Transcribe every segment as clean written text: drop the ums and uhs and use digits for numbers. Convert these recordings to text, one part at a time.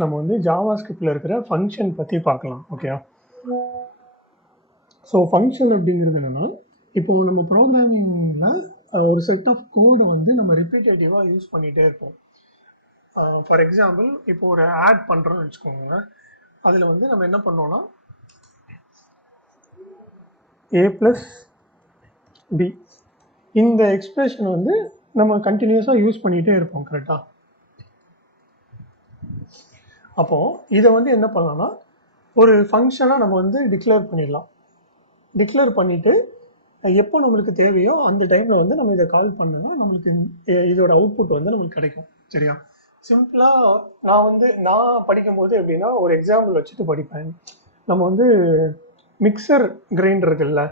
நம்ம வந்து ஜாவாஸ்கிரிப்ட்ல இருக்கிற ஃபங்க்ஷன் பற்றி பார்க்கலாம். ஓகேயா? ஸோ ஃபங்க்ஷன் அப்படிங்கிறது என்னென்னா, இப்போது நம்ம ப்ரோக்ராமிங்கில் ஒரு செட் ஆஃப் கோடை வந்து நம்ம ரிப்பீட்டேட்டிவாக யூஸ் பண்ணிகிட்டே இருப்போம். ஃபார் எக்ஸாம்பிள், இப்போ ஒரு ஆட் பண்ணுறோன்னு வச்சுக்கோங்க. அதில் வந்து நம்ம என்ன பண்ணோன்னா, a + b இந்த எக்ஸ்பிரஷன் வந்து நம்ம கண்டினியூஸாக யூஸ் பண்ணிகிட்டே இருப்போம். கரெக்டாக? அப்போது இதை வந்து என்ன பண்ணலாம்னா, ஒரு ஃபங்க்ஷனாக நம்ம வந்து டிக்ளேர் பண்ணிடலாம். டிக்ளேர் பண்ணிவிட்டு எப்போ நம்மளுக்கு தேவையோ அந்த டைமில் வந்து நம்ம இதை கால் பண்ணனா நம்மளுக்கு இதோட அவுட்புட் வந்து நம்மளுக்கு கிடைக்கும். சரியா? சிம்பிளாக நான் படிக்கும்போது எப்படின்னா, ஒரு எக்ஸாம்பிள் வச்சுட்டு படிப்பேன். நம்ம வந்து மிக்சர் கிரைண்டர் இருக்குல்ல,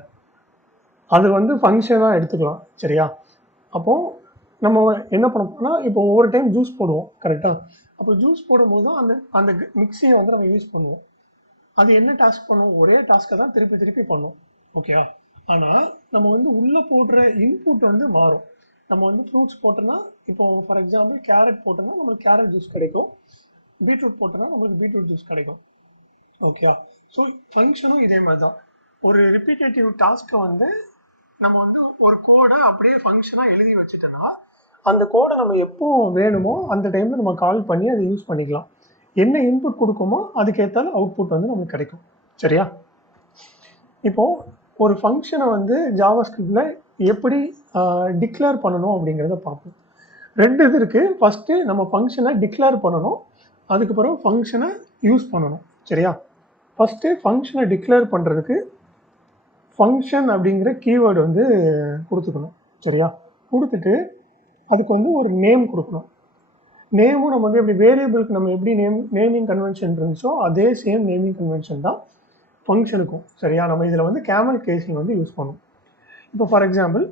அது வந்து ஃபங்க்ஷனாக எடுத்துக்கலாம். சரியா? அப்போது நம்ம என்ன பண்ண போகிறோம்னா, இப்போ ஒவ்வொரு டைம் ஜூஸ் போடுவோம். கரெக்டாக? அப்போ ஜூஸ் போடும்போதும் அந்த அந்த மிக்ஸியை வந்து நம்ம யூஸ் பண்ணுவோம். அது என்ன டாஸ்க் பண்ணும்? ஒரே டாஸ்க்கை தான் திருப்பி திருப்பி பண்ணும். ஓகேயா? ஆனால் நம்ம வந்து உள்ளே போடுற இன்புட் வந்து மாறும். நம்ம வந்து ஃப்ரூட்ஸ் போட்டோன்னா, இப்போ ஃபார் எக்ஸாம்பிள் கேரட் போட்டோன்னா நம்மளுக்கு கேரட் ஜூஸ் கிடைக்கும். பீட்ரூட் போட்டோன்னா நம்மளுக்கு பீட்ரூட் ஜூஸ் கிடைக்கும். ஓகேயா? ஸோ ஃபங்க்ஷனும் இதே மாதிரி தான். ஒரு ரிப்பீட்டேட்டிவ் டாஸ்க்கை வந்து நம்ம வந்து ஒரு கோடை அப்படியே ஃபங்க்ஷனாக எழுதி வச்சுட்டோன்னா, அந்த கோடை நம்ம எப்போ வேணுமோ அந்த டைமில் நம்ம கால் பண்ணி அதை யூஸ் பண்ணிக்கலாம். என்ன இன்புட் கொடுக்குமோ அதுக்கேற்றால அவுட்புட் வந்து நமக்கு கிடைக்கும். சரியா? இப்போது ஒரு ஃபங்க்ஷனை வந்து ஜாவாஸ்கிரிப்டில் எப்படி டிக்ளேர் பண்ணணும் அப்படிங்கிறத பார்ப்போம். 2 இது இருக்குது. ஃபஸ்ட்டு நம்ம ஃபங்க்ஷனை டிக்ளேர் பண்ணணும். அதுக்கப்புறம் ஃபங்க்ஷனை யூஸ் பண்ணணும். சரியா? ஃபஸ்ட்டு ஃபங்க்ஷனை டிக்ளேர் பண்ணுறதுக்கு ஃபங்க்ஷன் அப்படிங்கிற கீவேர்டு வந்து கொடுத்துக்கணும். சரியா? கொடுத்துட்டு அதுக்கு வந்து ஒரு நேம் கொடுக்கணும். நேமும் நம்ம வந்து எப்படி வேரியபிளுக்கு நம்ம எப்படி நேமிங் கன்வென்ஷன் இருந்துச்சோ அதே சேம் நேமிங் கன்வென்ஷன் தான் ஃபங்க்ஷனுக்கும். சரியா? நம்ம இதில் வந்து கேமல் கேசிங் வந்து யூஸ் பண்ணும். இப்போ ஃபார் எக்ஸாம்பிள்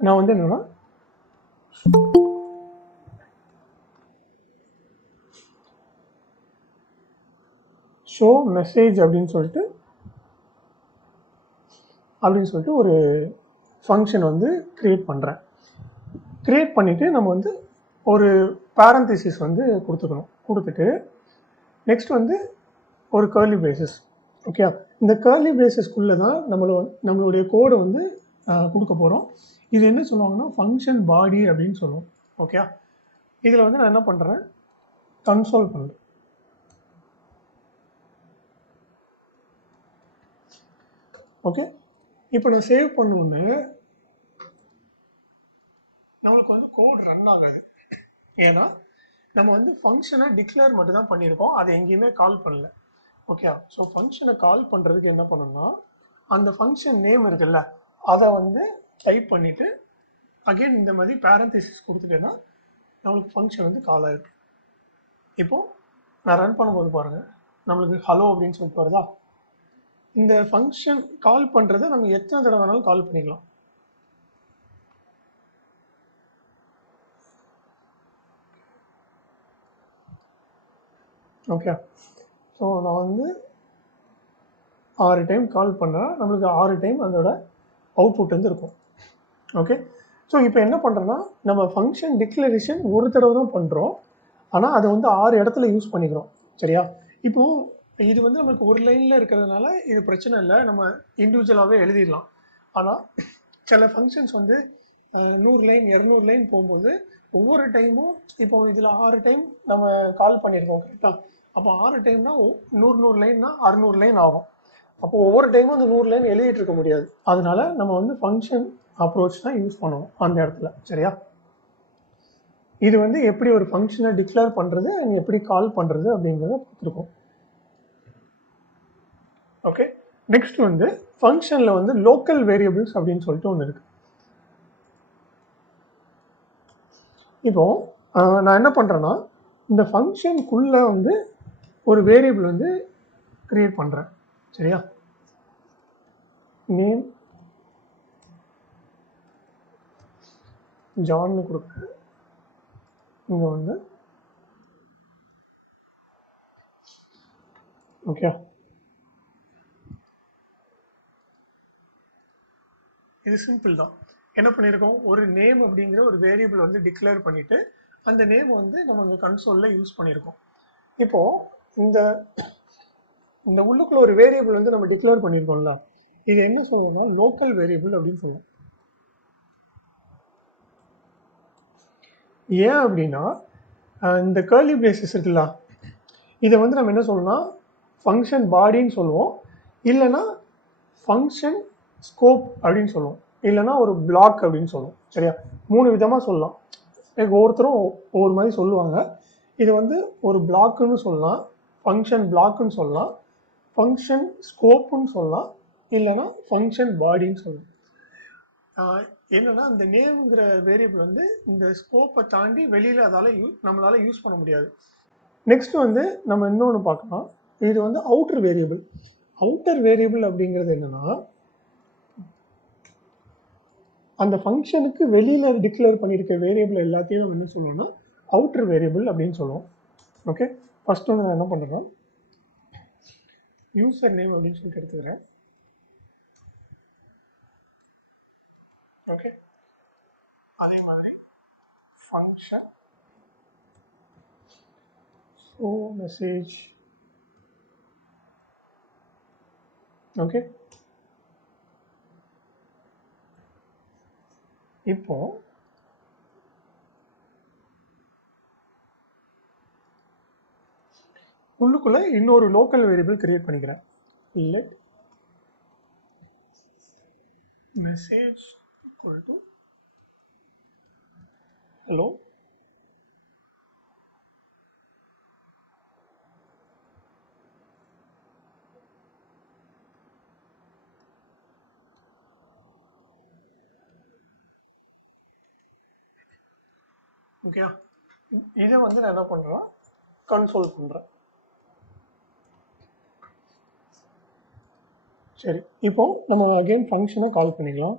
நான் வந்து என்னென்னா, ஷோ மெசேஜ் அப்படின்னு சொல்லிட்டு ஒரு ஃபங்க்ஷன் வந்து க்ரியேட் பண்ணுறேன். க்ரியேட் பண்ணிவிட்டு நம்ம வந்து ஒரு பேரந்திசிஸ் வந்து கொடுத்துக்கணும். கொடுத்துட்டு நெக்ஸ்ட் வந்து ஒரு கர்லி பிரேசஸ். ஓகே? இந்த கர்லி பிரேசஸ்க்குள்ளே தான் நம்மளுடைய கோடை வந்து கொடுக்க போகிறோம். இது என்ன சொல்லுவாங்கன்னா ஃபங்க்ஷன் பாடி அப்படின்னு சொல்லுவோம். ஓகே? இதில் வந்து நான் என்ன பண்ணுறேன், கன்சோல் பண்ணுறேன். ஓகே? இப்போ நான் சேவ் பண்ணோன்னே நம்மளுக்கு வந்து கோட் ரன் ஆகாது. ஏன்னா நம்ம வந்து ஃபங்க்ஷனை டிக்ளேர் மட்டும் தான் பண்ணியிருக்கோம். அதை எங்கேயுமே கால் பண்ணல. ஓகே? ஸோ ஃபங்க்ஷனை கால் பண்ணுறதுக்கு என்ன பண்ணணும்னா, அந்த ஃபங்க்ஷன் நேம் இருக்குல்ல, அதை வந்து டைப் பண்ணிவிட்டு அகெயின் இந்த மாதிரி பேரந்திசிஸ் கொடுத்துட்டேன்னா நம்மளுக்கு ஃபங்க்ஷன் வந்து கால் ஆகிடும். இப்போது நான் ரன் பண்ணும்போது பாருங்கள், நம்மளுக்கு ஹலோ அப்படின்னு சொல்லிட்டு வருதா? இந்த ஃபங்க்ஷன் கால் பண்ணுறதை நம்ம எத்தனை தடவை வேணாலும் கால் பண்ணிக்கலாம். ஓகே? ஸோ நான் வந்து 6 டைம் கால் பண்ணால் நம்மளுக்கு 6 டைம் அதோட அவுட்புட் வந்து இருக்கும். ஓகே? ஸோ இப்போ என்ன பண்ணுறோன்னா, நம்ம ஃபங்க்ஷன் டிக்ளரேஷன் ஒரு தடவை தான் பண்ணுறோம். ஆனால் அதை வந்து 6 இடத்துல யூஸ் பண்ணிக்கிறோம். சரியா? இப்போது இது வந்து நம்மளுக்கு ஒரு லைனில் இருக்கிறதுனால இது பிரச்சனை இல்லை, நம்ம இண்டிவிஜுவலாகவே எழுதிடலாம். ஆனால் சில ஃபங்க்ஷன்ஸ் வந்து 100 லைன் 200 லைன் போகும்போது ஒவ்வொரு டைமும் இப்போ இதில் 6 டைம் நம்ம கால் பண்ணியிருக்கோம். கரெக்டாக? அப்போ 6 டைம்னா 100 லைன்னா 600 லைன் ஆகும். அப்போ ஒவ்வொரு டைமும் அந்த 100 லைன் எழுதிட்டு இருக்க முடியாது. அதனால நம்ம வந்து ஃபங்க்ஷன் அப்ரோச் தான் யூஸ் பண்ணுவோம் அந்த இடத்துல. சரியா? இது வந்து எப்படி ஒரு ஃபங்க்ஷனை டிக்ளேர் பண்ணுறது அண்ட் எப்படி கால் பண்ணுறது அப்படிங்கிறத பார்த்துருக்கோம். ஓகே? நெக்ஸ்ட் வந்து ஃபங்க்ஷனில் வந்து லோக்கல் வேரியபிள்ஸ் அப்படின்னு சொல்லிட்டு ஒன்று இருக்குது. இப்போது நான் என்ன பண்ணுறேன்னா, இந்த ஃபங்க்ஷனுக்குள்ளே வந்து ஒரு வேரியபிள் வந்து கிரியேட் பண்ணுறேன். சரியா? நேம் ஜான்னு கொடுக்குறேன். இங்கே வந்து ஓகே, இது சிம்பிள் தான். என்ன பண்ணியிருக்கோம், ஒரு நேம் அப்படிங்கிற ஒரு வேரியபிள் வந்து டிக்ளேர் பண்ணிவிட்டு அந்த நேம் வந்து நம்ம இங்கே கன்சோலில் யூஸ் பண்ணியிருக்கோம். இப்போ இந்த இந்த உள்ளுக்குள்ள ஒரு வேரியபிள் வந்து நம்ம டிக்ளேர் பண்ணியிருக்கோம்ல, இது என்ன சொல்லுவோம்னா லோக்கல் வேரியபிள் அப்படின்னு சொல்லுவோம். ஏன் அப்படின்னா இந்த கர்லி பிரேசஸ் இருக்குல்ல, இதை வந்து நம்ம என்ன சொல்லணும்னா ஃபங்க்ஷன் பாடின்னு சொல்லுவோம், இல்லைன்னா ஃபங்க்ஷன் ஸ்கோப் அப்படின்னு சொல்லுவோம், இல்லைன்னா ஒரு பிளாக் அப்படின்னு சொல்லுவோம். சரியா, 3 விதமாக சொல்லலாம். ஒவ்வொருத்தரும் ஒவ்வொரு மாதிரி சொல்லுவாங்க. இது வந்து ஒரு பிளாக்குன்னு சொல்லலாம், ஃபங்க்ஷன் பிளாக்குன்னு சொல்லலாம், ஃபங்க்ஷன் ஸ்கோப்புன்னு சொல்லலாம், இல்லைன்னா ஃபங்க்ஷன் பாடின்னு சொல்லலாம். என்னன்னா இந்த நேம்ங்கிற வேரியபிள் வந்து இந்த ஸ்கோப்பை தாண்டி வெளியில் நம்மளால் யூஸ் பண்ண முடியாது. நெக்ஸ்ட் வந்து நம்ம இன்னொன்று பார்க்கலாம், இது வந்து அவுட்டர் வேரியபிள். அவுட்டர் வேரியபிள் அப்படிங்கிறது என்னன்னா அந்த ஃபங்க்ஷனுக்கு வெளியில் டிக்ளேர் பண்ணியிருக்க வேரியபிள் எல்லாத்தையும் நம்ம என்ன சொல்லுவோம்னா அவுட்டர் வேரியபிள் அப்படின்னு சொல்லுவோம். ஓகே, ஃபர்ஸ்ட் வந்து நான் என்ன பண்ணுறேன்னா யூசர் நேம் அப்படின்னு சொல்லிட்டு எடுத்துக்கிறேன். ஓகே, அதே மாதிரி ஃபங்க்ஷன் ஸோ மெசேஜ். ஓகே, இப்போ உள்ளுக்குள்ள இன்னொரு லோக்கல் வேரியபிள் கிரியேட் பண்ணிக்கிறேன். Let message equal to hello. Okay, இதை வந்து நான் என்ன பண்ணுறேன் கன்சோல் பண்ணுறேன். சரி, இப்போ நம்ம அகைன் ஃபங்க்ஷனை கால் பண்ணிக்கலாம்.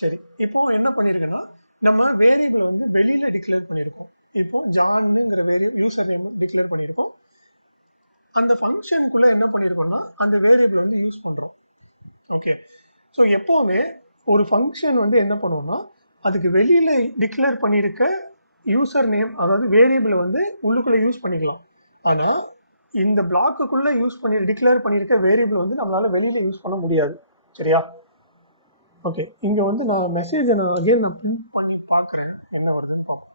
சரி, இப்போ என்ன பண்ணியிருக்கேன்னா நம்ம வேரியபிளை வந்து வெளியில் டிக்ளேர் பண்ணியிருக்கோம். இப்போ ஜான்னுங்கிற யூசர் நேம் டிக்ளேர் பண்ணியிருக்கோம். அந்த ஃபங்க்ஷனுக்குள்ளே என்ன பண்ணியிருக்கோம்னா அந்த வேரியபிளை வந்து யூஸ் பண்ணுறோம். ஓகே, ஸோ எப்போவுமே ஒரு ஃபங்க்ஷன் வந்து என்ன பண்ணுவோம்னா அதுக்கு வெளியில் டிக்ளேர் பண்ணியிருக்க யூசர் நேம், அதாவது வேரியபிளை வந்து உள்ளுக்குள்ளே யூஸ் பண்ணிக்கலாம். ஆனால் இந்த பிளாக்குக்குள்ளே டிக்ளேர் பண்ணியிருக்க வேரியபிள் வந்து நம்மளால் வெளியில் யூஸ் பண்ண முடியாது. சரியா? ஓகே, இங்கே வந்து நான் மெசேஜை நான் பிரிண்ட் பண்ணி பார்க்குறேன் என்ன வருதுன்னு பார்ப்போம்.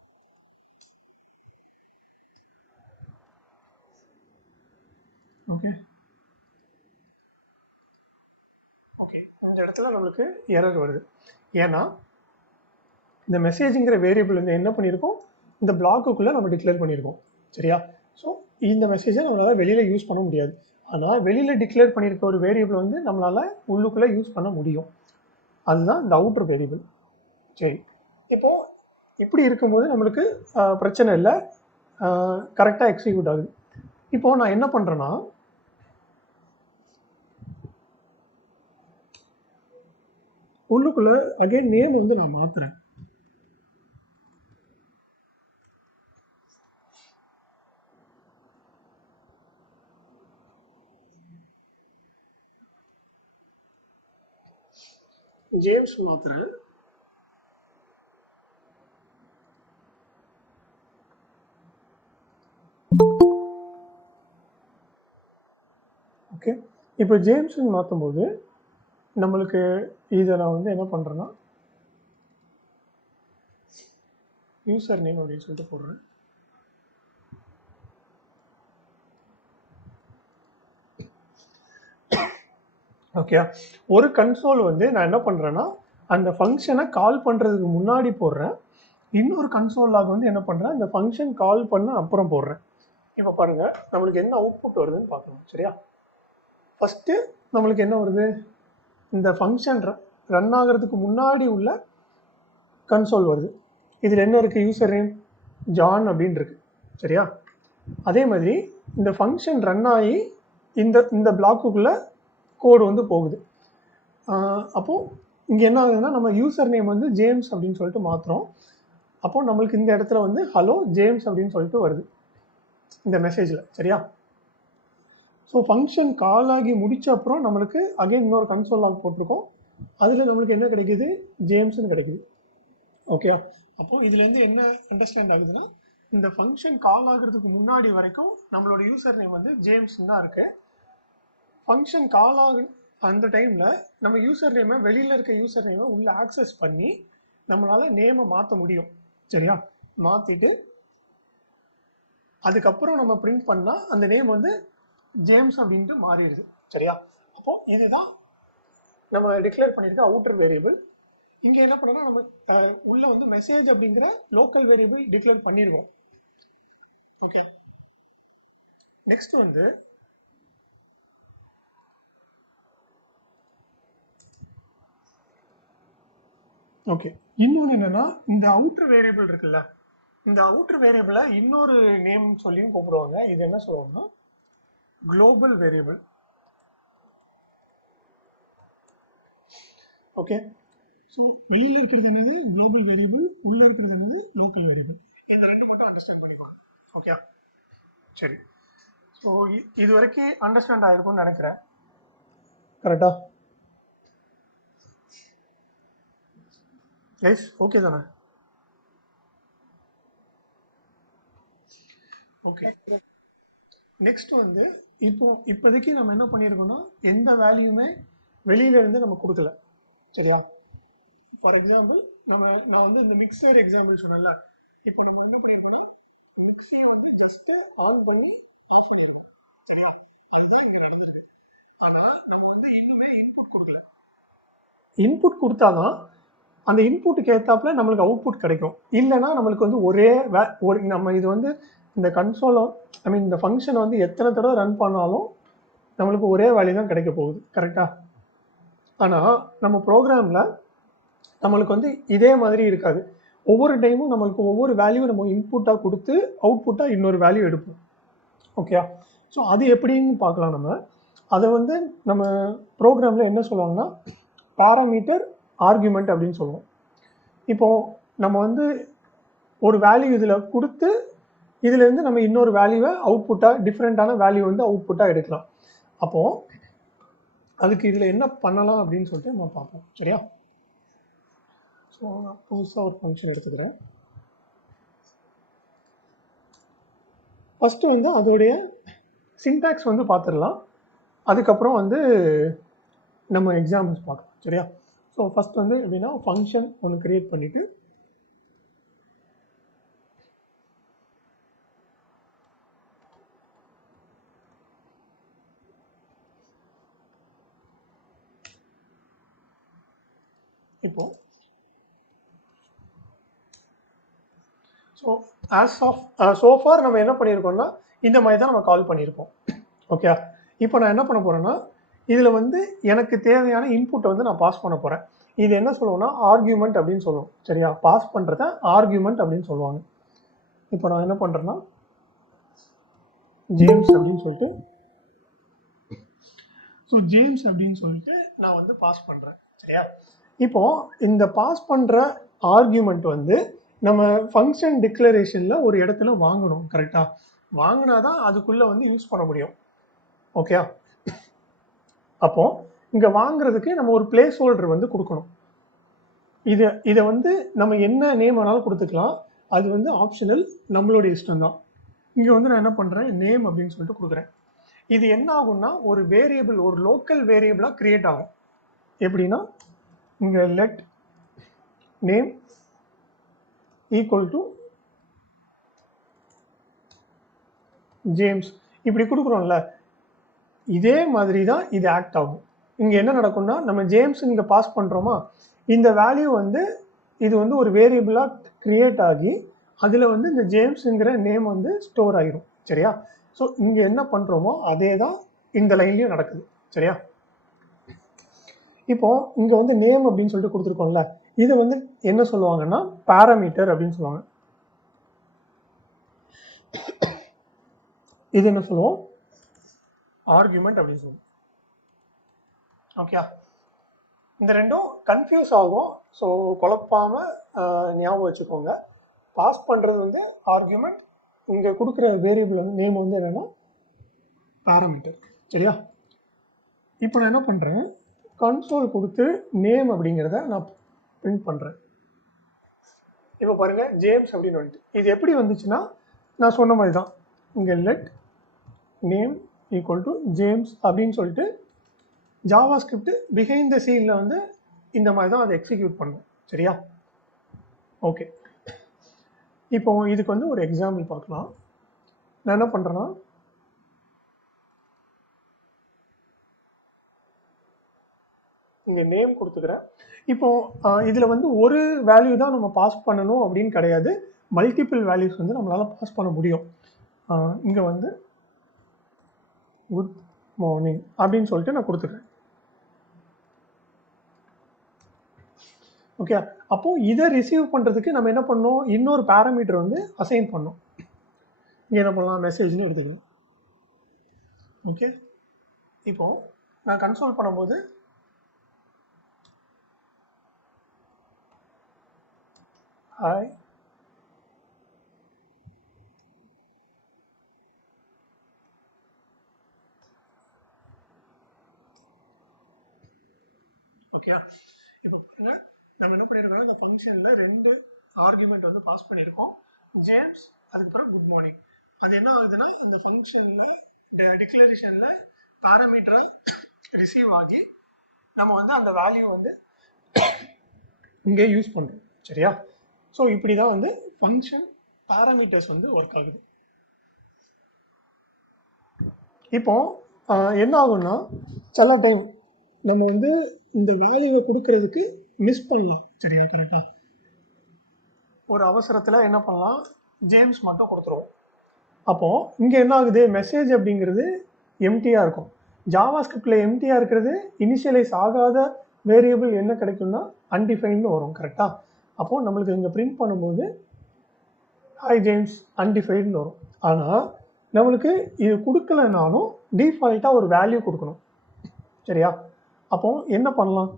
ஓகே ஓகே, இந்த இடத்துல நம்மளுக்கு எரர் வருது. ஏன்னா இந்த மெசேஜுங்கிற வேரியபிள் வந்து என்ன பண்ணியிருக்கோம், இந்த பிளாக்குக்குள்ளே நம்ம டிக்ளேர் பண்ணியிருக்கோம். சரியா? ஸோ இந்த மெசேஜை நம்மளால் வெளியில் யூஸ் பண்ண முடியாது. ஆனால் வெளியில் டிக்ளேர் பண்ணியிருக்க ஒரு வேரியபிள் வந்து நம்மளால் உள்ளுக்குள்ளே யூஸ் பண்ண முடியும். அதுதான் இந்த அவுட்டர் வேரியபிள். சரி, இப்போது இப்படி இருக்கும்போது நம்மளுக்கு பிரச்சனை இல்லை, கரெக்டாக எக்ஸிக்யூட் ஆகுது. இப்போது நான் என்ன பண்ணுறேன்னா உள்ளுக்குள்ளே அகைன் நேம் வந்து நான் மாற்றுறேன். ஜேம்ஸ் மாற்றுறேன். ஓகே, இப்போ ஜேம்ஸ்ன்னு மாற்றும்போது நம்மளுக்கு இதை நான் வந்து என்ன பண்ணுறேன்னா யூசர் நேம் அப்படின்னு சொல்லிட்டு போடுறேன். ஓகே, ஒரு கன்சோல் வந்து நான் என்ன பண்ணுறேன்னா அந்த ஃபங்க்ஷனை கால் பண்ணுறதுக்கு முன்னாடி போடுறேன். இன்னொரு கன்சோல் லாக் வந்து என்ன பண்ணுறேன், அந்த ஃபங்க்ஷன் கால் பண்ண அப்புறம் போடுறேன். இப்போ பாருங்கள் நம்மளுக்கு என்ன அவுட்புட் வருதுன்னு பார்க்கலாம். சரியா? ஃபஸ்ட்டு நம்மளுக்கு என்ன வருது, இந்த ஃபங்க்ஷன் ரன் ஆகிறதுக்கு முன்னாடி உள்ள கன்சோல் வருது. இதில் என்ன இருக்குது, யூசர் நேம் ஜான் அப்படின்னு இருக்கு. சரியா? அதே மாதிரி இந்த ஃபங்க்ஷன் ரன் ஆகி இந்த பிளாக்குக்குள்ளே கோடு வந்து போகுது. அப்போது இங்கே என்ன ஆகுதுன்னா நம்ம யூசர் நேம் வந்து ஜேம்ஸ் அப்படின்னு சொல்லிட்டு மாற்றுறோம். அப்போது நம்மளுக்கு இந்த இடத்துல வந்து ஹலோ ஜேம்ஸ் அப்படின்னு சொல்லிட்டு வருது இந்த மெசேஜில். சரியா? ஸோ ஃபங்க்ஷன் கால் ஆகி முடித்த அப்புறம் நம்மளுக்கு அகைன் இன்னொரு கன்சோல் லாக் போட்டிருக்கோம். அதில் நம்மளுக்கு என்ன கிடைக்குது, ஜேம்ஸ்னு கிடைக்குது. ஓகே. அப்போது இதுலேருந்து என்ன அண்டர்ஸ்டாண்ட் ஆகுதுன்னா, இந்த ஃபங்க்ஷன் கால் ஆகிறதுக்கு முன்னாடி வரைக்கும் நம்மளோட யூசர் நேம் வந்து ஜேம்ஸ்ன்னு தான் இருக்குது. ஃபங்க்ஷன் கால் ஆகும் அந்த டைமில் நம்ம யூசர் நேமை வெளியில் இருக்க யூசர் நேமை உள்ளே ஆக்சஸ் பண்ணி நம்மளால் நேமை மாற்ற முடியும். சரியா? மாற்றிட்டு அதுக்கப்புறம் நம்ம பிரிண்ட் பண்ணால் அந்த நேம் வந்து ஜேம்ஸ் அப்படின்ட்டு மாறிடுது. சரியா? அப்போது இதுதான் நம்ம டிக்ளேர் பண்ணியிருக்க அவுட்டர் வேரியபிள். இங்கே என்ன பண்ணோம்னா நம்ம உள்ளே வந்து மெசேஜ் அப்படிங்கிற லோக்கல் வேரியபிள் டிக்ளேர் பண்ணியிருக்கோம். ஓகே. நெக்ஸ்ட் வந்து ஓகே, இன்னொன்று என்னென்னா இந்த அவுட்டர் வேரியபிள் இருக்குல்ல, இந்த அவுட்டர் வேரியபிளை இன்னொரு நேம் சொல்லியும் கூப்பிடுவாங்க. இது என்ன சொல்லுவாங்கன்னா குளோபல் வேரியபிள். ஓகே. ஸோ வெளியில் இருக்கிறது என்னது குளோபல் வேரியபிள், உள்ளே இருக்கிறது என்னது லோக்கல் வேரியபிள். இந்த ரெண்டு மட்டும் அண்டர்ஸ்டாண்ட் பண்ணிக்கோங்க. ஓகே. சரி. ஸோ இது வரைக்கும் அண்டர்ஸ்டாண்ட் ஆகிருக்கும்னு நினைக்கிறேன். கரெக்டா? ரைஸ் ஓகே தானே? ஓகே. நெக்ஸ்ட் வந்து இப்போதைக்கு நம்ம என்ன பண்ணியிருக்கோம்னா எந்த வேல்யூமே வெளியிலேருந்து நம்ம கொடுக்கல. சரியா? ஃபார் எக்ஸாம்பிள் நான் வந்து இந்த மிக்சர் எக்ஸாம்பிள் சொன்னேன்ல, இப்போ நம்ம என்ன பண்ணியிருக்கோம்னா மிக்ஸியை வந்து ஜஸ்ட்டு ஆன் பண்ணி ஆஃப் பண்ணியிருக்கோம். சரியா? அதுதான் இங்கே நடந்திருக்கு. ஆனால் நம்ம வந்து இன்னுமே இன்புட் கொடுக்கல. இன்புட் கொடுத்தா தான் அந்த இன்புட்டுக்கு ஏற்றாப்புல நம்மளுக்கு அவுட்புட் கிடைக்கும். இல்லைனா நம்மளுக்கு வந்து ஒரு நம்ம இது வந்து இந்த கன்சோலை இந்த ஃபங்க்ஷனை வந்து எத்தனை தடவை ரன் பண்ணாலும் நம்மளுக்கு ஒரே வேல்யூ தான் கிடைக்க போகுது. கரெக்டாக? ஆனால் நம்ம ப்ரோக்ராமில் நம்மளுக்கு வந்து இதே மாதிரி இருக்காது. ஒவ்வொரு டைமும் நம்மளுக்கு ஒவ்வொரு வேல்யூ நம்ம இன்புட்டாக கொடுத்து அவுட்புட்டாக இன்னொரு வேல்யூ எடுப்போம். ஓகே. ஸோ அது எப்படின்னு பார்க்கலாம். அதை வந்து நம்ம ப்ரோக்ராமில் என்ன சொல்லுவாங்கன்னா பேராமீட்டர் ஆர்குமெண்ட் அப்படின்னு சொல்லுவோம். இப்போது நம்ம வந்து ஒரு வேல்யூ இதில் கொடுத்து இதுலேருந்து நம்ம இன்னொரு வேல்யூவை அவுட்புட்டாக டிஃப்ரெண்ட்டான வேல்யூ வந்து அவுட்புட்டாக எடுக்கலாம். அப்போது அதுக்கு இதில் என்ன பண்ணலாம் அப்படின்னு சொல்லிட்டு நம்ம பார்ப்போம். சரியா? ஸோ நான் புதுசாக ஒரு ஃபங்க்ஷன் எடுத்துக்கிறேன். ஃபஸ்ட்டு வந்து அதோடைய சின்டாக்ஸ் வந்து பார்த்துடலாம். அதுக்கப்புறம் வந்து நம்ம எக்ஸாம்பிள்ஸ் பார்க்கலாம். சரியா? ஸோ ஃபஸ்ட் வந்து எப்படின்னா ஃபங்க்ஷன் ஒன்று க்ரியேட் பண்ணிவிட்டு இப்போ சோஃபார் நம்ம என்ன பண்ணியிருக்கோம்னா இந்த மாதிரி தான் நம்ம கால் பண்ணியிருப்போம். ஓகே. இப்போ நான் என்ன பண்ண போகிறேன்னா இதில் வந்து எனக்கு தேவையான இன்புட்டை வந்து நான் பாஸ் பண்ண போகிறேன். இது என்ன சொல்லுவோம்னா ஆர்கியூமெண்ட் அப்படின்னு சொல்லுவோம். சரியா? பாஸ் பண்ணுறத ஆர்கியூமெண்ட் அப்படின்னு சொல்லுவாங்க. இப்போ நான் என்ன பண்ணுறேன்னா ஜேம்ஸ் அப்படின்னு சொல்லிட்டு ஜேம்ஸ் அப்படின்னு சொல்லிட்டு நான் வந்து பாஸ் பண்ணுறேன். சரியா? இப்போது இந்த பாஸ் பண்ணுற ஆர்கியூமெண்ட் வந்து நம்ம ஃபங்க்ஷன் டிக்ளரேஷனில் ஒரு இடத்துல வாங்கணும். கரெக்டாக? வாங்கினா தான் அதுக்குள்ளே வந்து யூஸ் பண்ண முடியும். ஓகே. அப்போது இங்கே வாங்குறதுக்கு நம்ம ஒரு பிளேஸ் ஹோல்டர் வந்து கொடுக்கணும். இதை வந்து நம்ம என்ன நேம் வேணாலும் கொடுத்துக்கலாம். அது வந்து ஆப்ஷனல், நம்மளோட இஷ்டம் தான். இங்கே வந்து நான் என்ன பண்ணுறேன் நேம் அப்படின்னு சொல்லிட்டு கொடுக்குறேன். இது என்ன ஆகும்னா ஒரு வேரியபிள், ஒரு லோக்கல் வேரியபிளாக க்ரியேட் ஆகும். எப்படின்னா இங்கே let name equal to James இப்படி கொடுக்குறோம்ல, இதே மாதிரி தான் இது ஆக்ட் ஆகும். இங்கே என்ன நடக்கும்னா நம்ம ஜேம்ஸ் இங்கே பாஸ் பண்ணுறோமா, இந்த வேல்யூ வந்து இது வந்து ஒரு வேரியபிளாக க்ரியேட் ஆகி அதில் வந்து இந்த ஜேம்ஸுங்கிற நேம் வந்து ஸ்டோர் ஆகிரும். சரியா? ஸோ இங்கே என்ன பண்ணுறோமோ அதே தான் இந்த லைன்லேயும் நடக்குது. சரியா? இப்போது இங்கே வந்து நேம் அப்படின்னு சொல்லிட்டு கொடுத்துருக்கோம்ல, இதை வந்து என்ன சொல்லுவாங்கன்னா பேராமீட்டர் அப்படின்னு சொல்லுவாங்க. இது என்ன சொல்லுவோம் ஆர்குமெண்ட் அப்படின்னு சொல்லுவோம். ஓகே. இந்த ரெண்டும் கன்ஃபியூஸ் ஆகும். ஸோ குழப்பாமல் ஞாபகம் வச்சுக்கோங்க. பாஸ் பண்ணுறது வந்து ஆர்குமெண்ட், இங்கே கொடுக்குற வேரியபிள் வந்து நேம் வந்து என்னென்னா பேராமீட்டர். சரியா? இப்போ நான் என்ன பண்ணுறேன் கன்சோல் கொடுத்து நேம் அப்படிங்கிறத நான் பிரிண்ட் பண்ணுறேன். இப்போ பாருங்கள் ஜேம்ஸ் அப்படின்னு வந்துட்டு இது எப்படி வந்துச்சுன்னா நான் சொன்ன மாதிரி தான் இங்கே let name equal to James அப்படின்னு சொல்லிட்டு ஜாவா ஸ்கிரிப்ட் பிஹைண்ட் த சீனில் வந்து இந்த மாதிரி தான் அதை எக்ஸிக்யூட் பண்ணும். சரியா? ஓகே, இப்போ இதுக்கு வந்து ஒரு எக்ஸாம்பிள் பார்க்கலாம். நான் என்ன பண்ணுறேன்னா இங்கே நேம் கொடுத்துக்கிறேன். இப்போ இதில் வந்து ஒரு வேல்யூ தான் நம்ம பாஸ் பண்ணணும் அப்படின்னு கிடையாது, மல்டிபிள் வேல்யூஸ் வந்து நம்மளால் பாஸ் பண்ண முடியும். இங்கே வந்து குட் மார்னிங் அப்படின்னு சொல்லிட்டு நான் கொடுத்துக்கிறேன். ஓகே, அப்போது இதை ரிசீவ் பண்ணுறதுக்கு நம்ம என்ன பண்ணோம், இன்னொரு பேராமீட்டர் வந்து அசைன் பண்ணோம். இங்கே என்ன பண்ணலாம், மெசேஜ்னு எடுத்துக்கிறேன். ஓகே, இப்போது நான் கன்சோல் பண்ணும்போது ஹாய் ஓகே. இப்போ பாருங்கள் நம்ம என்ன பண்ணியிருக்கோம்னா இந்த ஃபங்க்ஷனில் 2 ஆர்குமெண்ட் வந்து பாஸ் பண்ணியிருக்கோம், ஜேம்ஸ் அதுக்கப்புறம் குட் மார்னிங். அது என்ன ஆகுதுன்னா அந்த ஃபங்க்ஷனில் டிக்ளரேஷனில் பேராமீட்டராக ரிசீவ் ஆகி நம்ம வந்து அந்த வேல்யூ வந்து இங்கே யூஸ் பண்ணுறோம். சரியா? ஸோ இப்படி தான் வந்து ஃபங்க்ஷன் பேராமீட்டர்ஸ் வந்து ஒர்க் ஆகுது. இப்போ என்ன ஆகும்னா சில டைம் நம்ம வந்து இந்த வேல்யூவை கொடுக்கறதுக்கு மிஸ் பண்ணலாம். சரியா? கரெக்டாக ஒரு அவசரத்தில் என்ன பண்ணலாம், ஜேம்ஸ் மட்டும் கொடுத்துருவோம். அப்போது இங்கே என்ன ஆகுது, மெசேஜ் அப்படிங்கிறது எம்டியாக இருக்கும். ஜாவா ஸ்கிரிப்டில் எம்டியாக இருக்கிறது இனிஷியலைஸ் ஆகாத வேரியபிள் என்ன கிடைக்கும்னா அன்டிஃபைன்னு வரும். கரெக்டாக? அப்போது நம்மளுக்கு இங்கே பிரிண்ட் பண்ணும்போது ஹாய் ஜேம்ஸ் அன்டிஃபைன்னு வரும். ஆனால் நம்மளுக்கு இது கொடுக்கலனாலும் டிஃபால்ட்டாக ஒரு வேல்யூ கொடுக்கணும். சரியா? அப்போது என்ன பண்ணலாம்,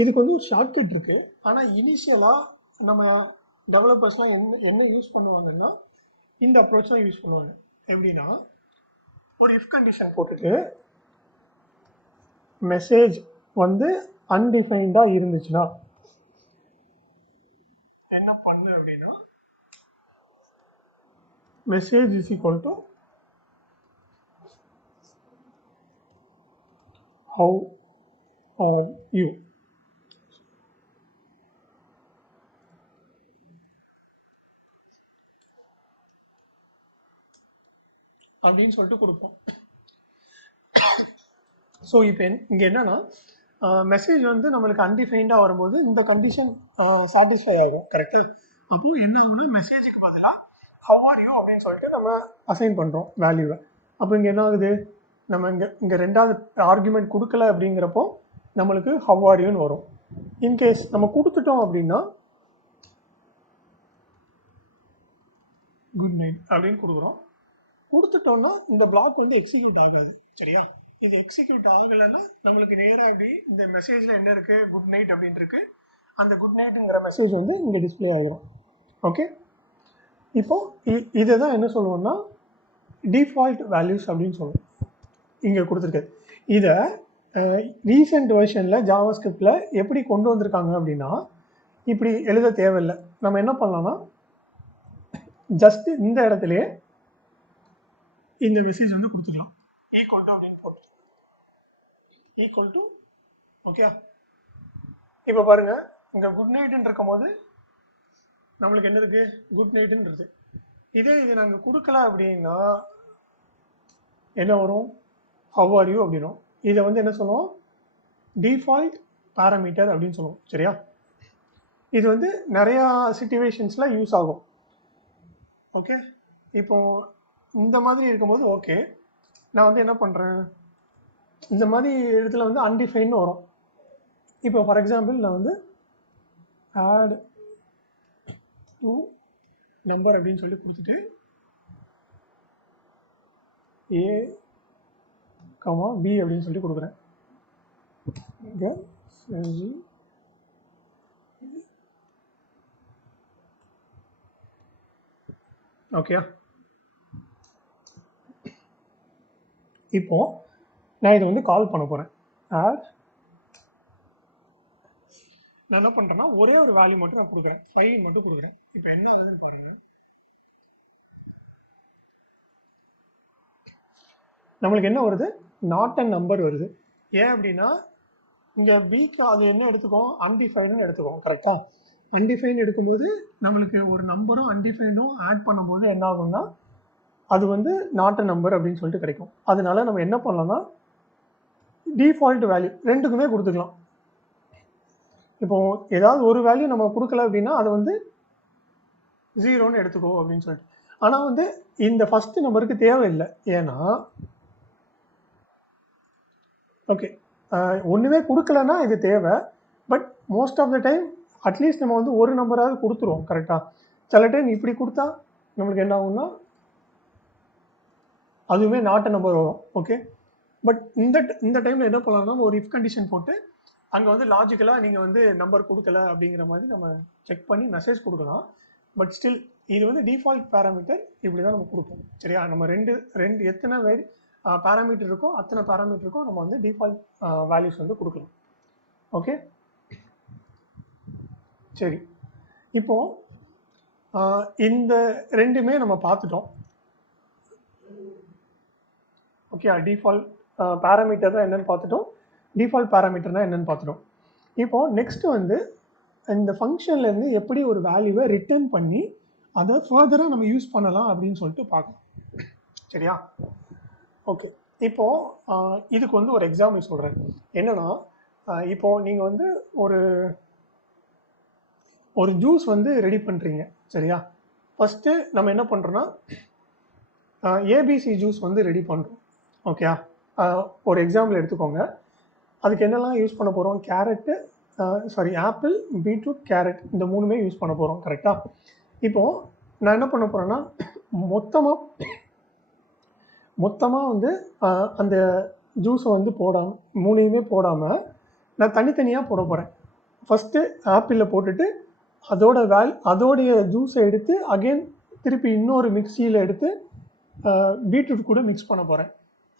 இதுக்கு வந்து ஒரு ஷார்ட்கட் இருக்குது. ஆனால் இனிஷியலாக நம்ம டெவலப்பர்ஸ்லாம் என்ன யூஸ் பண்ணுவாங்கன்னா இந்த அப்ரோச் தான் யூஸ் பண்ணுவாங்க. எப்படின்னா ஒரு இஃப் கண்டிஷன் போட்டுட்டு மெசேஜ் வந்து அன்டிஃபைன்டாக இருந்துச்சுன்னா என்ன பண்ணு அப்படின்னா message is equal to how are you. அப்படின்னு சொல்லிட்டு கொடுப்போம். ஸோ இப்போ இங்கே என்னன்னா மெசேஜ் வந்து நம்மளுக்கு அன்டிஃபைன்டாக வரும்போது இந்த கண்டிஷன் சாட்டிஸ்ஃபை ஆகும். கரெக்டாக? அப்போது என்ன ஆகும்னா மெசேஜுக்கு பதிலாக ஹவ் ஆர் யூ அப்படின்னு சொல்லிட்டு நம்ம அசைன் பண்ணுறோம் வேல்யூவை. அப்போ இங்கே என்ன ஆகுது, நம்ம இங்கே ரெண்டாவது ஆர்குமெண்ட் கொடுக்கல அப்படிங்கிறப்போ நம்மளுக்கு ஹவ் ஆர் யூன்னு வரும். இன்கேஸ் நம்ம கொடுத்துட்டோம் அப்படின்னா குட் நைட் அப்படின்னு கொடுக்குறோம். கொடுத்துட்டோம்னா இந்த பிளாக் வந்து எக்ஸிக்யூட் ஆகாது. சரியா? இது எக்ஸிக்யூட் ஆகலைன்னா நம்மளுக்கு நேராக அப்படி இந்த மெசேஜில் என்ன இருக்குது, குட் நைட் அப்படின்னு இருக்குது, அந்த குட் நைட்டுங்கிற மெசேஜ் வந்து இங்கே டிஸ்பிளே ஆகிரும். ஓகே, இப்போது இதை தான் என்ன சொல்லுவோம்னா டிஃபால்ட் வேல்யூஸ் அப்படின்னு சொல்லுவோம். இங்கே கொடுத்துருக்கு. இதை ரீசெண்ட் வெர்ஷனில் ஜாவா ஸ்கிரிப்டில் எப்படி கொண்டு வந்திருக்காங்க அப்படின்னா இப்படி எழுத தேவையில்லை. நம்ம என்ன பண்ணலாம்னா ஜஸ்ட் இந்த இடத்துலையே இந்த மெசேஜ் வந்து கொடுத்துக்கலாம், ஈக்குவல் டு அப்படின்னு போட்டு ஈக்குவல் டு. ஓகே, இப்போ பாருங்கள் இங்கே குட் நைட்டுன்னு இருக்கும்போது நம்மளுக்கு என்ன இருக்குது, குட் நைட்டுன்றது. இதே இது நாங்கள் கொடுக்கல அப்படின்னா என்ன வரும், ஹவ் ஆர் யூ அப்படின்னும். இதை வந்து என்ன சொல்லுவோம், டிஃபால்ட் பேராமீட்டர் அப்படின்னு சொல்லுவோம். சரியா? இது வந்து நிறையா சிச்சுவேஷன்ஸில் யூஸ் ஆகும். ஓகே, இப்போது இந்த மாதிரி இருக்கும்போது ஓகே நான் வந்து என்ன பண்ணுறேன், இந்த மாதிரி இடத்துல வந்து அன்டிஃபைன்னு வரும். இப்போ ஃபார் எக்ஸாம்பிள் நான் வந்து ஆட் டு நம்பர் அப்படின்னு சொல்லி கொடுத்துட்டு ஏ கமா பி அப்படின்னு சொல்லி கொடுக்குறேன். இங்கே எல்ஜி ஓகேயா? இப்போ நான் இதை வந்து கால் பண்ண போகிறேன். ஆட் நான் என்ன பண்ணுறேன்னா ஒரே ஒரு வேல்யூ மட்டும் நான் கொடுக்குறேன், 5 மட்டும் கொடுக்குறேன். இப்போ என்ன ஆகுதுன்னு பாருங்கள். நம்மளுக்கு என்ன வருது? நாட் அ நம்பர் வருது. ஏன் அப்படின்னா இங்கே பிக்கு அது என்ன எடுத்துக்கும்? அன்டிஃபைடுன்னு எடுத்துக்கும். கரெக்டாக? அன்டிஃபைன் எடுக்கும்போது நம்மளுக்கு ஒரு நம்பரும் அன்டிஃபைண்டும் ஆட் பண்ணும்போது என்ன ஆகும்னா அது வந்து நாட் அ நம்பர் அப்படின்னு சொல்லிட்டு கிடைக்கும். அதனால நம்ம என்ன பண்ணலாம்னா டிஃபால்ட் வேல்யூ ரெண்டுக்குமே கொடுத்துக்கலாம். இப்போ ஏதாவது ஒரு வேல்யூ நம்ம கொடுக்கல அப்படின்னா அதை வந்து 0ன்னு எடுத்துக்கோ அப்படின்னு சொல்லிட்டு. ஆனால் வந்து இந்த ஃபர்ஸ்ட் நம்பருக்கு தேவையில்லை. ஏன்னா ஓகே ஒன்றுமே கொடுக்கலன்னா இது தேவை. But most of the time at least நம்ம வந்து ஒரு நம்பராவது கொடுத்துருவோம். கரெக்டாக? சில டைம் இப்படி கொடுத்தா நம்மளுக்கு என்ன ஆகும்னா அதுவுமே நாட் அ நம்பர் வரும். ஓகே, பட் இந்த டைமில் என்ன பண்ணலாம்னா ஒரு இஃப் கண்டிஷன் போட்டு அங்கே வந்து லாஜிக்கலாக நீங்கள் வந்து நம்பர் கொடுக்கல அப்படிங்கிற மாதிரி நம்ம செக் பண்ணி மெசேஜ் கொடுக்கலாம். பட் ஸ்டில் இது வந்து டிஃபால்ட் பேராமீட்டர் இப்படி தான் நம்ம கொடுப்போம். சரியா? நம்ம ரெண்டு எத்தனை பேராமீட்டர் இருக்கோ அத்தனை பேராமீட்டருக்கும் நம்ம வந்து டிஃபால்ட் வேல்யூஸ் வந்து கொடுக்கலாம். ஓகே, சரி. இப்போ இந்த ரெண்டுமே நம்ம பார்த்துட்டோம். ஓகே, டிஃபால்ட் பேராமீட்டர்னா என்னன்னு பார்த்துட்டோம், டிஃபால்ட் பேராமீட்டர்னா என்னன்னு பார்த்துட்டோம். இப்போ நெக்ஸ்ட் வந்து இந்த ஃபங்க்ஷன்லேருந்து எப்படி ஒரு வேல்யூவை ரிட்டர்ன் பண்ணி அதை ஃபர்தராக நம்ம யூஸ் பண்ணலாம் அப்படின்னு சொல்லிட்டு பார்க்கலாம். சரியா? ஓகே, இப்போது இதுக்கு வந்து ஒரு எக்ஸாம்பிள் சொல்கிறேன். என்னென்னா இப்போது நீங்கள் வந்து ஒரு ஜூஸ் வந்து ரெடி பண்ணுறீங்க. சரியா? ஃபஸ்ட்டு நம்ம என்ன பண்ணுறோன்னா ஏபிசி ஜூஸ் வந்து ரெடி பண்ணுறோம். ஓகே, ஒரு எக்ஸாம்பிள் எடுத்துக்கோங்க. அதுக்கு என்னெல்லாம் யூஸ் பண்ண போகிறோம்? ஆப்பிள், பீட்ரூட், கேரட் இந்த மூணுமே யூஸ் பண்ண போகிறோம். கரெக்டாக? இப்போது நான் என்ன பண்ண போகிறேன்னா மொத்தமாக வந்து அந்த ஜூஸை வந்து மூணையுமே போடாமல் நான் தனித்தனியாக போட போகிறேன். ஃபஸ்ட்டு ஆப்பிளில் போட்டுட்டு அதோடைய ஜூஸை எடுத்து அகெயின் திருப்பி இன்னொரு மிக்சியில் எடுத்து பீட்ரூட் கூட மிக்ஸ் பண்ண போகிறேன்.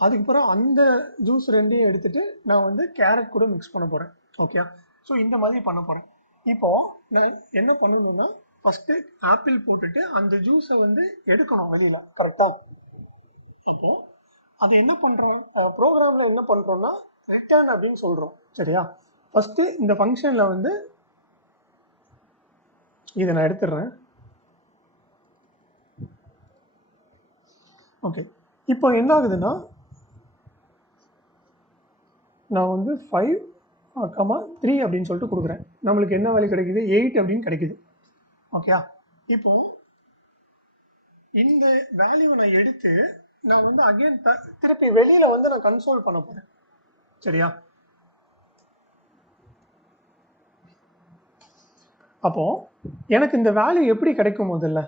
அதுக்கப்புறம் அந்த ஜூஸ் ரெண்டையும் எடுத்துகிட்டு நான் வந்து கேரட் கூட மிக்ஸ் பண்ண போகிறேன். ஓகே, ஸோ இந்த மாதிரி பண்ண போகிறேன். இப்போது நான் என்ன பண்ணணும்னா ஃபஸ்ட்டு ஆப்பிள் போட்டுட்டு அந்த ஜூஸை வந்து எடுக்கணும் வெளியில். கரெக்டாக? அப்போது அதை என்ன பண்ணுறோம், ப்ரோக்ராமில் என்ன பண்ணுறோன்னா ரிட்டர்ன் அப்படின்னு சொல்கிறோம். சரியா? ஃபஸ்ட்டு இந்த ஃபங்க்ஷனில் வந்து இதை நான் எடுத்துடுறேன். ஓகே, இப்போ என்ன ஆகுதுன்னா நான் வந்து 5, 3 அப்படின்னு சொல்லிட்டு கொடுக்குறேன். நம்மளுக்கு என்ன வேல்யூ கிடைக்குது? 8 அப்படின்னு கிடைக்குது. ஓகே, இப்போ இந்த வேல்யூவை நான் எடுத்து நான் வந்து அகெயின் திருப்பி வெளியில் வந்து நான் கன்சோல் பண்ண போகிறேன். சரியா? அப்போது எனக்கு இந்த வேல்யூ எப்படி கிடைக்கும்? முதல்ல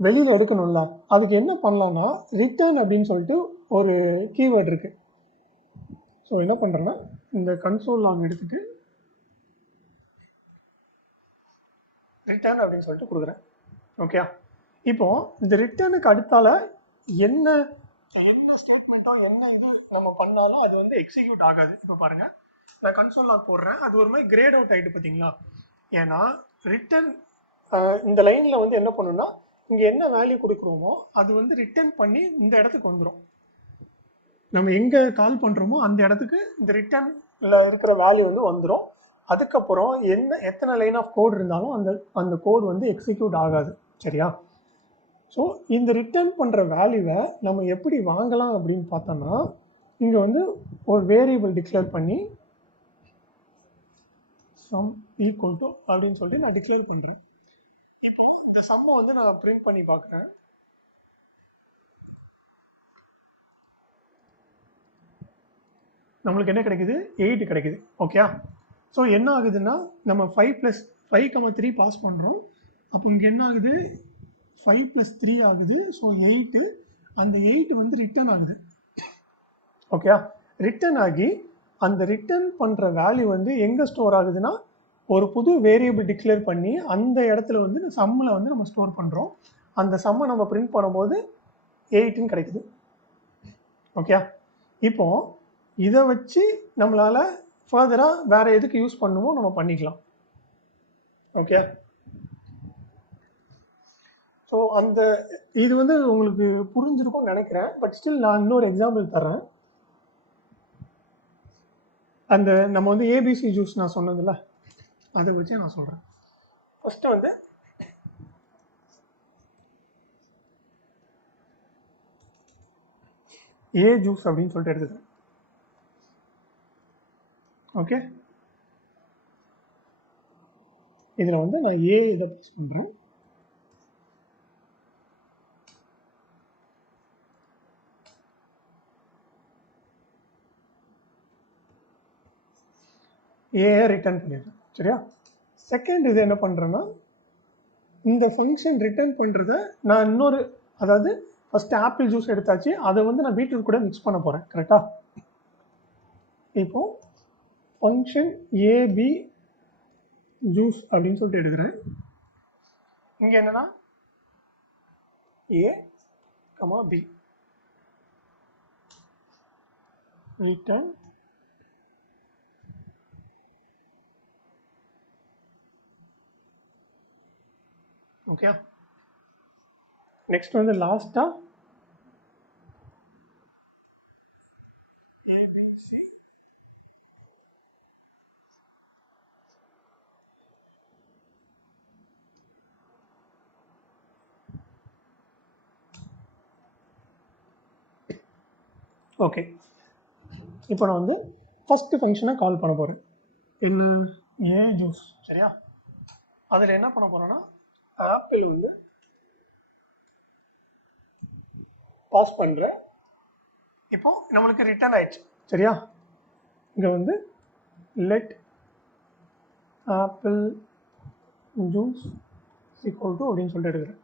வெளியில் எடுக்கணும்ல, அதுக்கு என்ன பண்ணலான்னா ரிட்டர்ன் அப்படின்னு சொல்லிட்டு ஒரு கீவேர்டு இருக்குது. ஸோ என்ன பண்ணுறேன்னா இந்த கன்சோல் லாக் எடுத்துகிட்டு ரிட்டர்ன் அப்படின்னு சொல்லிட்டு கொடுக்குறேன். ஓகே, இப்போது இந்த ரிட்டர்னுக்கு அடுத்தால என்ன ஸ்டேட்மெண்ட்டோ என்ன இது நம்ம பண்ணாலும் அது வந்து எக்ஸிக்யூட் ஆகாது. இப்போ பாருங்கள், நான் கன்சோல் லாக் போடுறேன், அது ஒரு மாதிரி கிரேட் அவுட் ஆகிட்டு பார்த்தீங்களா? ஏன்னா ரிட்டர்ன் இந்த லைனில் வந்து என்ன பண்ணுன்னா இங்கே என்ன வேல்யூ கொடுக்குறோமோ அது வந்து ரிட்டர்ன் பண்ணி இந்த இடத்துக்கு வந்துடும். நம்ம எங்கே கால் பண்ணுறோமோ அந்த இடத்துக்கு இந்த ரிட்டர்னில் இருக்கிற வேல்யூ வந்து வந்துடும். அதுக்கப்புறம் எத்தனை லைன் ஆஃப் கோட் இருந்தாலும் அந்த கோட் வந்து எக்ஸிக்யூட் ஆகாது. சரியா? ஸோ இந்த ரிட்டர்ன் பண்ணுற வேல்யூவை நம்ம எப்படி வாங்கலாம் அப்படின்னு பார்த்தோன்னா இங்கே வந்து ஒரு வேரியபிள் டிக்ளேர் பண்ணி சம் ஈக்குவல் டு அப்படின்னு சொல்லிட்டு நான் டிக்ளேர் பண்ணுறேன். இப்போது இந்த சம்மை வந்து நான் பிரிண்ட் பண்ணி பார்க்குறேன். நம்மளுக்கு என்ன கிடைக்குது? 8 கிடைக்குது. ஓகே, ஸோ என்ன ஆகுதுன்னா நம்ம 5+5, 3 பாஸ் பண்ணுறோம். அப்போ இங்கே என்ன ஆகுது? 5+3 ஆகுது. ஸோ 8. அந்த 8 வந்து ரிட்டர்ன் ஆகுது. ஓகே, ரிட்டர்ன் ஆகி அந்த ரிட்டர்ன் பண்ணுற வேல்யூ வந்து எங்கே ஸ்டோர் ஆகுதுன்னா ஒரு புது வேரியபிள் டிக்ளேர் பண்ணி அந்த இடத்துல வந்து சம்மில் வந்து நம்ம ஸ்டோர் பண்ணுறோம். அந்த சம்மை நம்ம பிரிண்ட் பண்ணும்போது 8ன்னு கிடைக்குது. ஓகே, இப்போது இதை வச்சு நம்மளால் ஃபர்தராக வேறு எதுக்கு யூஸ் பண்ணுமோ நம்ம பண்ணிக்கலாம். ஓகே. ஸோ அந்த இது வந்து உங்களுக்கு புரிஞ்சிருக்கும்னு நினைக்கிறேன். பட் ஸ்டில் நான் இன்னொரு எக்ஸாம்பிள் தரேன். அந்த நம்ம வந்து ஏபிசி ஜூஸ் நான் சொன்னதில்ல, அதை வச்சே நான் சொல்கிறேன். ஃபஸ்ட்டு வந்து ஏ ஜூஸ் அப்படின்னு சொல்லிட்டு எடுத்துக்கிறேன். ஓகே, இதில் வந்து நான் ஏ இதை பாஸ் பண்ணுறேன். ஏ ரிட்டர்ன் பண்ணிடுறேன். சரியா? செகண்ட் இது என்ன பண்ணுறேன்னா, இந்த ஃபங்க்ஷன் ரிட்டர்ன் பண்ணுறத நான் இன்னொரு, அதாவது ஃபஸ்ட்டு ஆப்பிள் ஜூஸ் எடுத்தாச்சு, அதை வந்து நான் பீட்ரூட் கூட மிக்ஸ் பண்ண போகிறேன். கரெக்டாக? இப்போ ஃபங்க்ஷன் ஏபி ஜூஸ் அப்படின்னு சொல்லிட்டு எடுக்கிறேன். இங்கே என்னென்னா A comma B return okay. Next வந்து லாஸ்ட்டாக ஏபிசி ஓகே. இப்போ நான் வந்து ஃபஸ்ட்டு ஃபங்க்ஷனை கால் பண்ண போகிறேன். என்ன? ஏ ஜூஸ். சரியா? அதில் என்ன பண்ண போகிறோன்னா, ஆப்பிள் வந்து பாஸ் பண்ணுறேன். இப்போது நம்மளுக்கு ரிட்டர்ன் ஆயிடுச்சு. சரியா? இங்கே வந்து let apple juice equal to அப்படின்னு சொல்லிட்டு எடுக்கிறேன்.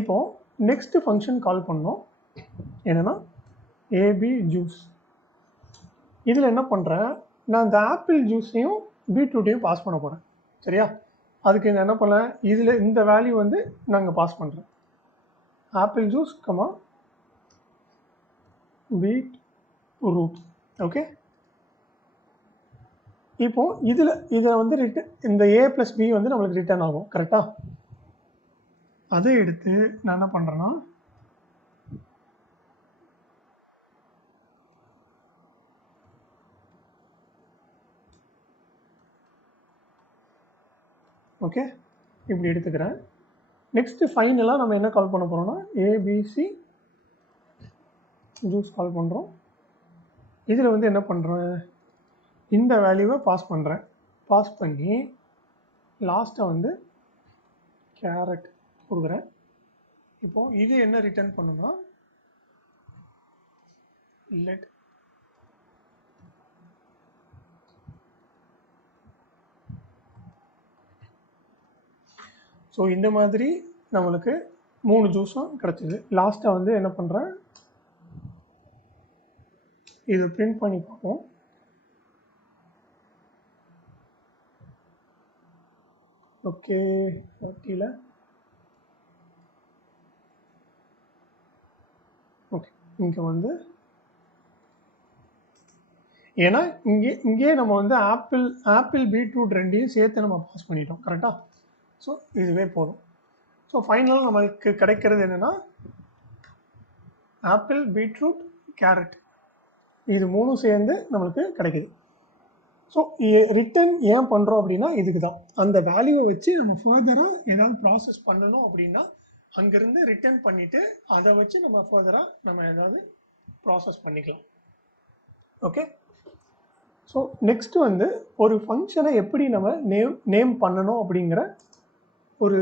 இப்போது நெக்ஸ்ட்டு ஃபங்க்ஷன் கால் பண்ணோம். என்னென்னா ஏபி ஜூஸ். இதில் என்ன பண்ணுறேன், நான் இந்த ஆப்பிள் ஜூஸையும் பீட்ரூட்டையும் பாஸ் பண்ண போகிறேன். சரியா? அதுக்கு நான் என்ன பண்ணேன், இதில் இந்த வேல்யூ வந்து நாங்கள் பாஸ் பண்ணுறேன். Apple juice comma beetroot. Okay. இப்போ இதில் வந்து இந்த ஏ ப்ளஸ் பி வந்து நம்மளுக்கு ரிட்டர்ன் ஆகும். கரெக்டாக? அதை எடுத்து நான் என்ன பண்ணுறேன்னா, ஓகே, இப்படி எடுத்துக்கிறேன். நெக்ஸ்ட்டு ஃபைனலாக நம்ம என்ன கால் பண்ண போகிறோம்னா, ஏபிசி ஜூஸ் கால் பண்ணுறோம். இதில் வந்து என்ன பண்ணுறேன், இந்த வேல்யூவை பாஸ் பண்ணுறேன். பாஸ் பண்ணி லாஸ்ட்டாக வந்து கேரட் கொடுக்குறேன். இப்போது இது என்ன ரிட்டர்ன் பண்ணுன்னா, லெட் ஸோ இந்த மாதிரி நம்மளுக்கு 3 ஜூஸும் கிடச்சிது. லாஸ்ட்டாக வந்து என்ன பண்ணுறேன், இதை பிரிண்ட் பண்ணி பார்ப்போம். ஓகே, 40ல் ஓகே. இங்கே வந்து ஏன்னா இங்கே நம்ம வந்து ஆப்பிள் பீட்ரூட் ரெண்டையும் சேர்த்து நம்ம பாஸ் பண்ணிட்டோம். கரெக்டாக? ஸோ இதுவே போதும். ஸோ ஃபைனலாக நம்மளுக்கு கிடைக்கிறது என்னென்னா, ஆப்பிள் பீட்ரூட் கேரட் இது 3 சேர்ந்து நம்மளுக்கு கிடைக்கிது. ஸோ ரிட்டர்ன் ஏன் பண்ணுறோம் அப்படின்னா இதுக்கு தான். அந்த வேல்யூவை வச்சு நம்ம ஃபர்தராக ஏதாவது ப்ராசஸ் பண்ணணும் அப்படின்னா அங்கேருந்து ரிட்டர்ன் பண்ணிவிட்டு அதை வச்சு நம்ம ஃபர்தராக நம்ம ஏதாவது ப்ராசஸ் பண்ணிக்கலாம். ஓகே. ஸோ நெக்ஸ்ட்டு வந்து ஒரு ஃபங்க்ஷனை எப்படி நம்ம நேம் பண்ணணும் அப்படிங்கிற ஒரு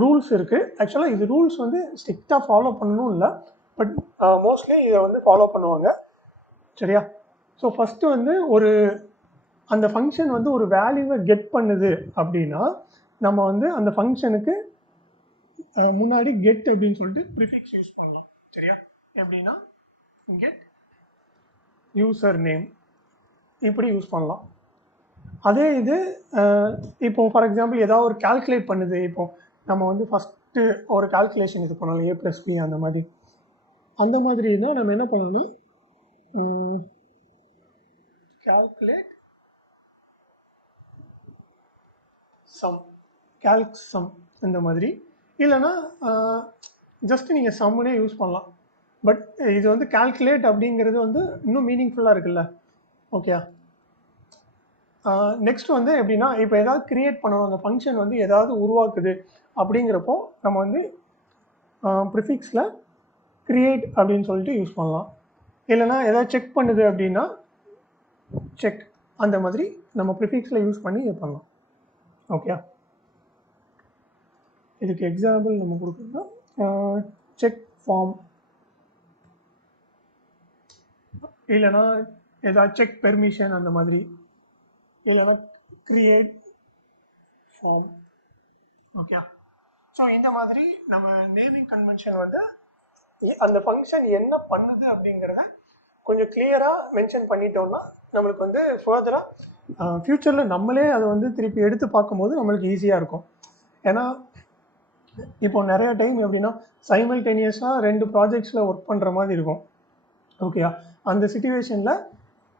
ரூல்ஸ் இருக்குது. ஆக்சுவலாக இது ரூல்ஸ் வந்து ஸ்ட்ரிக்டாக ஃபாலோ பண்ணணும் இல்லை, பட் மோஸ்ட்லி இதை வந்து ஃபாலோ பண்ணுவாங்க. சரியா? ஸோ ஃபஸ்ட்டு வந்து அந்த ஃபங்க்ஷன் வந்து ஒரு வேல்யூவை கெட் பண்ணுது அப்படின்னா நம்ம வந்து அந்த ஃபங்க்ஷனுக்கு முன்னாடி கெட் அப்படின்னு சொல்லிட்டு ப்ரிஃபிக்ஸ் யூஸ் பண்ணலாம். சரியா? எப்படின்னா கெட் யூசர் நேம் இப்படி யூஸ் பண்ணலாம். அதே இது இப்போ ஃபார் எக்ஸாம்பிள் ஏதாவது ஒரு கால்குலேட் பண்ணுது. இப்போ நம்ம வந்து ஃபஸ்ட்டு ஒரு கால்குலேஷன் இது பண்ணலாம், ஏ ப்ளஸ் பி அந்த மாதிரினா நம்ம என்ன பண்ணலாம்னா, கால்குலேட் சம், கால்க் சம் இந்த மாதிரி. இல்லைன்னா ஜஸ்ட் நீங்கள் சம்முனே யூஸ் பண்ணலாம். பட் இது வந்து கால்குலேட் அப்படிங்கிறது வந்து இன்னும் மீனிங்ஃபுல்லாக இருக்குல்ல. ஓகே. நெக்ஸ்ட் வந்து எப்படின்னா, இப்போ ஏதாவது கிரியேட் பண்ணணும், அந்த ஃபங்க்ஷன் வந்து ஏதாவது உருவாக்குது அப்படிங்கிறப்போ நம்ம வந்து ப்ரிஃபிக்ஸில் கிரியேட் அப்படின்னு சொல்லிட்டு யூஸ் பண்ணலாம். இல்லைனா ஏதாவது செக் பண்ணுது அப்படின்னா செக், அந்த மாதிரி நம்ம ப்ரிஃபிக்ஸில் யூஸ் பண்ணி இது பண்ணலாம். ஓகே. இதுக்கு எக்ஸாம்பிள் நம்ம கொடுக்கணும்னா செக் ஃபார்ம், இல்லைனா ஏதாவது செக் பெர்மிஷன் அந்த மாதிரி, இல்லைனா கிரியேட் ஃபார்ம். ஓகே. ஸோ இந்த மாதிரி நம்ம நேமிங் கன்வென்ஷன் வந்து அந்த ஃபங்க்ஷன் என்ன பண்ணுது அப்படிங்கிறத கொஞ்சம் கிளியராக மென்ஷன் பண்ணிட்டோம்னா நம்மளுக்கு வந்து ஃபர்தராக ஃப்யூச்சரில் நம்மளே அதை வந்து திருப்பி எடுத்து பார்க்கும்போது நம்மளுக்கு ஈஸியாக இருக்கும். ஏன்னா இப்போ நிறைய டைம் எப்படின்னா சைமல்டேனியஸாக 2 ப்ராஜெக்ட்ஸில் ஒர்க் பண்ணுற மாதிரி இருக்கும். ஓகேயா. அந்த சிச்சுவேஷனில்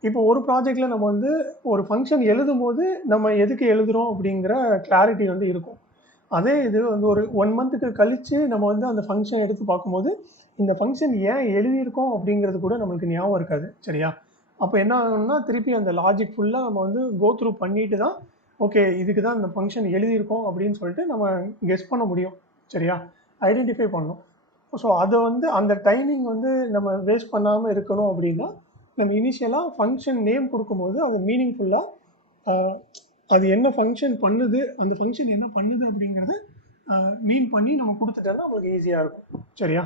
இப்போ ஒரு ப்ராஜெக்டில் நம்ம வந்து ஒரு ஃபங்க்ஷன் எழுதும்போது நம்ம எதுக்கு எழுதுகிறோம் அப்படிங்கிற கிளாரிட்டி வந்து இருக்கும். அதே இது வந்து ஒரு 1 மந்த்துக்கு கழித்து நம்ம வந்து அந்த ஃபங்க்ஷன் எடுத்து பார்க்கும்போது இந்த ஃபங்க்ஷன் ஏன் எழுதியிருக்கோம் அப்படிங்கிறது கூட நம்மளுக்கு ஞாபகம் இருக்காது. சரியா. அப்போ என்ன ஆகணும்னா திருப்பி அந்த லாஜிக் ஃபுல்லாக நம்ம வந்து கோ த்ரூ பண்ணிட்டு தான் ஓகே இதுக்கு தான் இந்த ஃபங்க்ஷன் எழுதியிருக்கோம் அப்படின்னு சொல்லிட்டு நம்ம கெஸ் பண்ண முடியும். சரியா. ஐடென்டிஃபை பண்ணணும். ஸோ அதை வந்து அந்த டைமிங் வந்து நம்ம வேஸ்ட் பண்ணாமல் இருக்கணும் அப்படின்னா நம்ம இனிஷியலாக ஃபங்க்ஷன் நேம் கொடுக்கும்போது அது மீனிங்ஃபுல்லாக அது என்ன ஃபங்க்ஷன் பண்ணுது, அந்த ஃபங்க்ஷன் என்ன பண்ணுது அப்படிங்கிறத மீன் பண்ணி நம்ம கொடுத்துட்டோன்னா நம்மளுக்கு ஈஸியாக இருக்கும். சரியா.